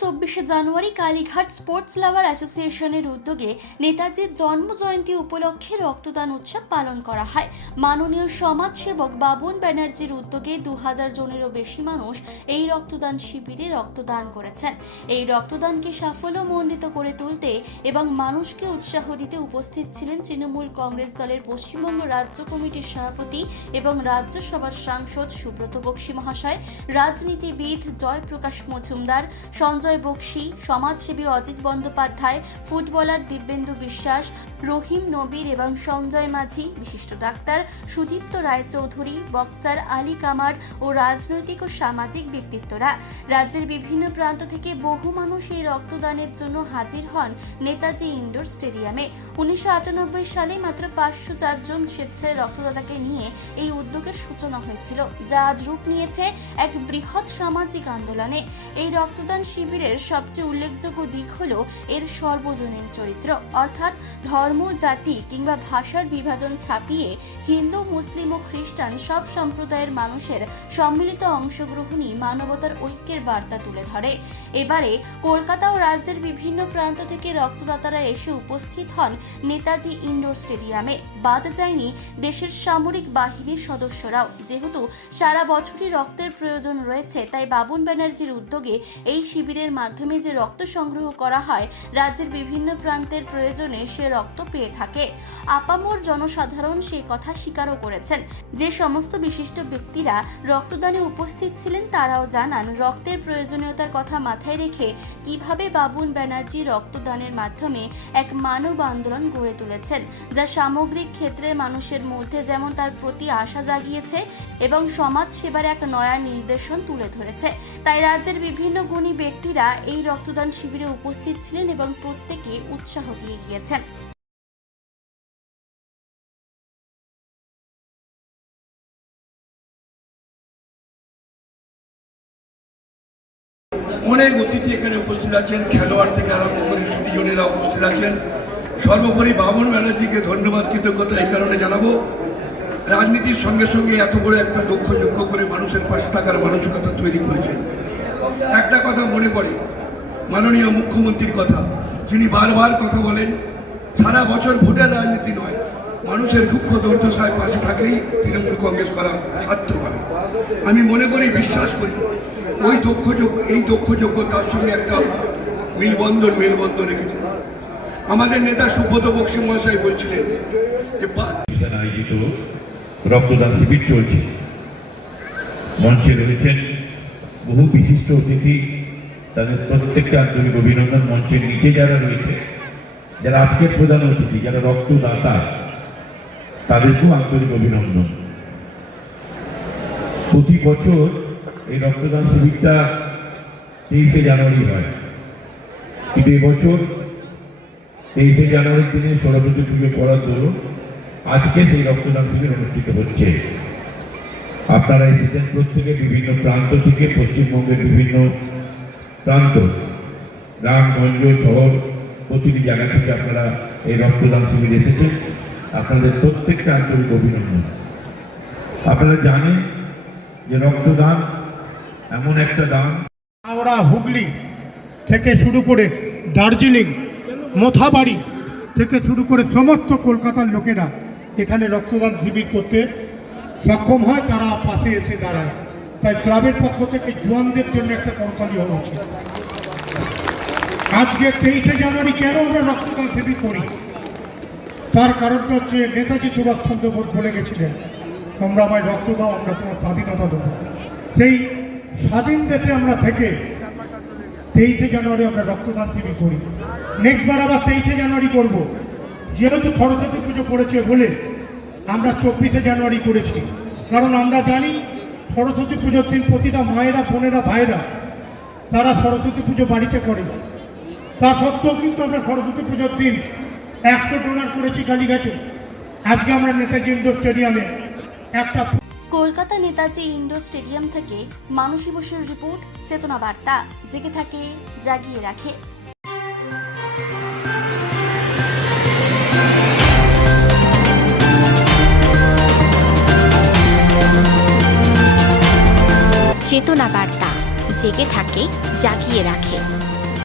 24শে জানুয়ারি Kalighat sports লাভার অ্যাসোসিয়েশনের উদ্যোগে নেতাজির জন্মজয়ন্তী উপলক্ষে রক্তদান উৎসব পালন করা হয়। মাননীয় সমাজসেবক বাবুন ব্যানার্জির উদ্যোগে 2000 জনেরও বেশি মানুষ এই রক্তদান শিবিরে রক্তদান করেছেন। এই রক্তদানকে সাফল্যমণ্ডিত করে তুলতে এবং মানুষকে উৎসাহ দিতে উপস্থিত ছিলেন তৃণমূল কংগ্রেস দলের পশ্চিমবঙ্গ রাজ্য কমিটির সভাপতি এবং রাজ্যসভার সাংসদ সুব্রত বক্সী মহাশয়, রাজনীতিবিদ জয়প্রকাশ মজুমদার, সঞ্জয় বক্সী, সমাজসেবী অজিত বন্দ্যোপাধ্যায়, ফুটবলার দিব্যেন্দু বিশ্বাস, রহিম নবীর এবং সঞ্জয় মাঝি, বিশিষ্ট ডাক্তার সুদীপ্ত রায়চৌধুরী, বক্সার আলী কামার ও রাজনৈতিক ও সামাজিক ব্যক্তিত্বরা। রাজ্যের বিভিন্ন প্রান্ত থেকে বহু মানুষ এই রক্তদানের জন্য হাজির হন নেতাজি ইনডোর স্টেডিয়ামে। 1998 সালে মাত্র 504 জন স্বেচ্ছায় রক্তদাতাকে নিয়ে এই উদ্যোগের সূচনা হয়েছিল, যা আজ রূপ নিয়েছে এক বৃহৎ সামাজিক আন্দোলনে। এই রক্তদান শিবিরের সবচেয়ে উল্লেখযোগ্য দিক হল এর সর্বজনীন চরিত্র, অর্থাৎ ধর্ম, জাতি কিংবা ভাষার বিভাজন ছাপিয়ে হিন্দু, মুসলিম ও খ্রিস্টান সব সম্প্রদায়ের মানুষের সম্মিলিত অংশগ্রহণই মানবতার ঐক্যের বার্তা তুলে ধরে। এবারে কলকাতা ও রাজ্যের বিভিন্ন প্রান্ত থেকে রক্তদাতারা এসে উপস্থিত হন নেতাজি ইনডোর স্টেডিয়ামে। বাদ যায়নি দেশের সামরিক বাহিনীর সদস্যরাও। যেহেতু সারা বছরই রক্তের প্রয়োজন রয়েছে, তাই বাবুন ব্যানার্জির উদ্যোগে এই শিবিরের মাধ্যমে যে রক্ত সংগ্রহ করা হয়, রাজ্যের বিভিন্ন প্রান্তের প্রয়োজনে সে রক্ত পেয়ে থাকে। আপামর জনসাধারণ সে কথা স্বীকারও করেছেন। যে সমস্ত বিশিষ্ট ব্যক্তিরা রক্তদানে উপস্থিত ছিলেন তারাও জানান রক্তের প্রয়োজনীয়তার কথা মাথায় রেখে কিভাবে বাবুন ব্যানার্জি রক্তদানের মাধ্যমে এক মানব আন্দোলন গড়ে তুলেছেন, যা সামগ্রিক ক্ষেত্রে মানুষের মধ্যে যেমন তার প্রতি আশা জাগিয়েছে এবং সমাজ সেবার এক নয়া নির্দেশন তুলে ধরেছে। তাই রাজ্যের বিভিন্ন গুণী ব্যক্তিরা এই রক্তদান শিবিরে উপস্থিত ছিলেন এবং প্রত্যেকে উৎসাহ দিয়ে গিয়েছেন। অনেক অতিথি এখানে উপস্থিত আছেন, খেলোয়াড় থেকে আরম্ভ করে সুদীজনেরা উপস্থিত আছেন। সর্বোপরি বাবুন ব্যানার্জিকে ধন্যবাদ, কৃতজ্ঞতা এই কারণে জানাবো, রাজনীতির সঙ্গে সঙ্গে এত বড় একটা দক্ষ যোগ্য করে মানুষের পাশে থাকার মানসিকতা তৈরি করেছেন। একটা কথা মনে পড়ে মাননীয় মুখ্যমন্ত্রীর কথা, যিনি বারবার কথা বলেন সারা বছর ভোটের রাজনীতি নয়, মানুষের দুঃখ দুর্দশায় পাশে থাকলেই তৃণমূল কংগ্রেস করা সার্থক হবে। আমি মনে করি, বিশ্বাস করি, এই দক্ষ যোগ্যতার সঙ্গে একটা মেলবন্ধন রেখেছেন। আমাদের নেতা সুব্রত বক্সী মহাশয় বলছিলেন যে আয়োজিত রক্তদান শিবির চলছে, মঞ্চে রয়েছেন বহু বিশিষ্ট অতিথি, তাদের প্রত্যেকটা আন্তরিক অভিনন্দন। মঞ্চের নিচে যারা রয়েছে, যারা আজকের প্রধান অতিথি, যারা রক্তদাতা, তাদেরকেও আন্তরিক অভিনন্দন। প্রতি বছর এই রক্তদান শিবিরটা 23শে জানুয়ারি হয়, কিন্তু এবছর 23শে জানুয়ারির দিনে সরস্বতী পুজো পড়ার দরুন আজকে সেই রক্তদান শিবির অনুষ্ঠিত হচ্ছে। আপনারা এসেছেন প্রত্যেকে বিভিন্ন প্রান্ত থেকে, পশ্চিমবঙ্গের বিভিন্ন প্রান্ত, গ্রামগঞ্জ, শহর, প্রতিটি জায়গা থেকে আপনারা এই রক্তদান শিবিরে এসেছেন। আপনাদের প্রত্যেকটা আন্তরিক অভিনন্দন। আপনারা জানেন যে রক্তদান এমন একটা দান, আমরা হুগলি থেকে শুরু করে দার্জিলিং, মোথাবাড়ি থেকে শুরু করে সমস্ত কলকাতার লোকেরা এখানে রক্তদান শিবির করতে সক্ষম হয়, তারা পাশে এসে দাঁড়ায়। তাই ক্লাবের পক্ষ থেকে জওয়ানদের জন্য একটা করতালি হওয়া উচিত। আজকে 23শে জানুয়ারি কেন আমরা রক্তদান শিবির করি, তার কারণটা হচ্ছে নেতাজি সুভাষচন্দ্র বোস বলে গেছিলেন, তোমরা আমায় রক্ত দাও, আমরা তোমার স্বাধীনতা দেবো। সেই স্বাধীন দেশে আমরা থেকে 23শে জানুয়ারি আমরা রক্তদান শিবির করি। নেক্সটবার আবার 23শে জানুয়ারি করব। যেহেতু সরস্বতী পুজো পড়েছে বলে আমরা 24শে জানুয়ারি করেছি, কারণ আমরা জানি সরস্বতী পুজোর দিন প্রতিটা মায়েরা, বোনেরা, ভাইয়েরা তারা সরস্বতী পুজো বাড়িতে করে। তা সত্ত্বেও কিন্তু আমরা সরস্বতী পুজোর দিন 100 ডোনার করেছি কালীঘাটে। আজকে আমরা নেতাজি ইনডোর স্টেডিয়ামে একটা কলকাতা নেতাজি ইনডোর স্টেডিয়াম থেকে মানসী বসুর রিপোর্ট, চেতনা বার্তা। জেগে থাকে, জাগিয়ে রাখে। চেতনা বার্তা, জেগে থাকে, জাগিয়ে রাখে।